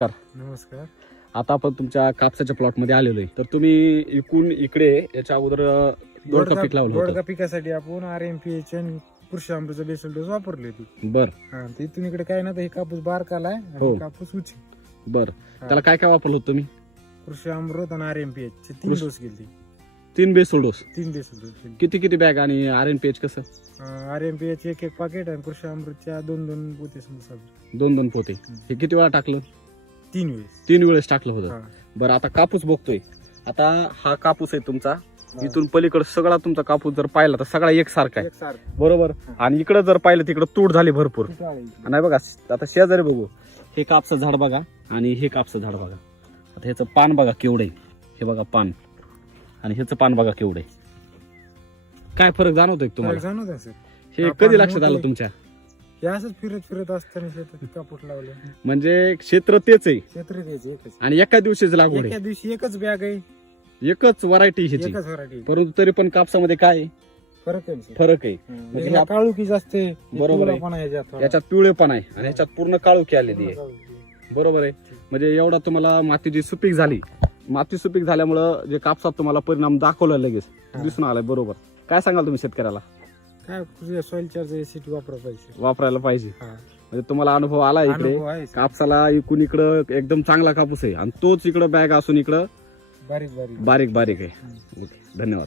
नमस्कार. आता आपण तुमच्या कापसाच्या प्लॉटमध्ये आलेलो आहे. तर तुम्ही इकून इकडे याच्या अगोदर दोडका पीक लावलं दोडका होतं पिकासाठी आपण आर एम पी एच कृषी अमृत बेसल डोस वापरली होती. बर. हा तर इथून इकडे काय ना तर हे कापूस बारकाला आहे हो. आणि कापूस उची. बर. त्याला काय काय वापरलं होतं तुम्ही? कृषी अमृत आणि आर एम पी एच तीन कृषी- डोस गेली. तीन बेसल डोस तीन बेसल डोस किती किती बॅग आणि आर एन पी एच कसं? आर एम पी एच एक एक पाकिट आणि कृषी अमृतच्या दोन दोन पोते समजा. दोन दोन पोते. हे किती वेळा टाकलं? तीन वेळेस. तीन वेळेस टाकलं होतं. बरं आता कापूस बघतोय. आता हा कापूस आहे तुमचा. इथून पलीकडे सगळा तुमचा कापूस जर पाहिला तर सगळा एकसारखा आहे. बरोबर? आणि इकडे जर पाहिलं तिकडे तूट झाली भरपूर? नाही बघा आता शेजारी बघू. हे कापचं झाड बघा आणि हे कापचं झाड बघा. आता ह्याचं पान बघा केवढं आहे. हे बघा पान. आणि ह्याचं पान बघा केवढं आहे. काय फरक जाणवतोय तुम्हाला? हे कधी लक्षात आलं तुमच्या? हे असंच फिरत फिरत असताना शेतात लावले. म्हणजे क्षेत्र तेच आहे. क्षेत्र द्यायचे एकच. आणि एका दिवशीच लागवड एका दिवशी एकच बॅग आहे. आहे एकच व्हरायटी ह्याची. एकच व्हरायटी परंतु तरी पण कापसामध्ये काय आहे? फरक आहे फरक आहे. म्हणजे ह्या- जास्त आहे. बरोबर आहे. पिवळापणा आहे याच्यात थोडा. याच्यात पिवळेपण आहे. आणि ह्याच्यात पूर्ण काळुकी आलेली आहे. बरोबर आहे. म्हणजे एवढा तुम्हाला मातीची सुपीक झाली. माती सुपीक झाल्यामुळं जे कापसात तुम्हाला परिणाम दाखवला लगेच. दिसून आलाय. बरोबर. काय सांगाल तुम्ही शेतकऱ्याला? काय सॉइल चार्ज एसिड वापरा पाहिजे? वापरायला पाहिजे. हा. म्हणजे तुम्हाला अनुभव आला इकडे. अनुभव आहे सर. कापसाला इकून इकडं एकदम चांगला कापूस आहे. आणि तोच इकडं बॅग असून इकडं बारीक बारीक. बारीक बारीक आहे. ओके धन्यवाद.